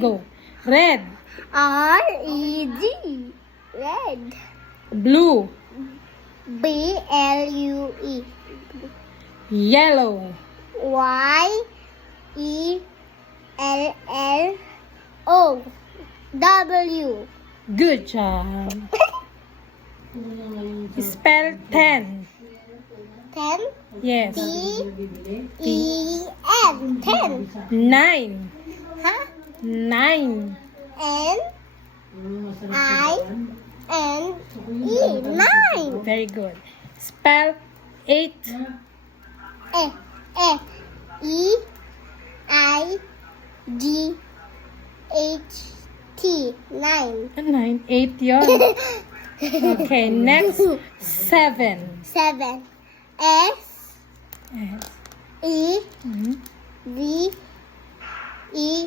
Go. Red. R-E-D. Red. Blue. B-L-U-E. Yellow. Y-E-L-L-O. W. Good job. Spell 10. 10. Yes. T-E-N. 10. 9. Huh? 9. N-I-N-E. 9. Very good. Spell 8. E-E-I-G-H-T. 9. 9. 8 yun. Okay, next. 7. 7. S. Yes. E. Mhm. V. E.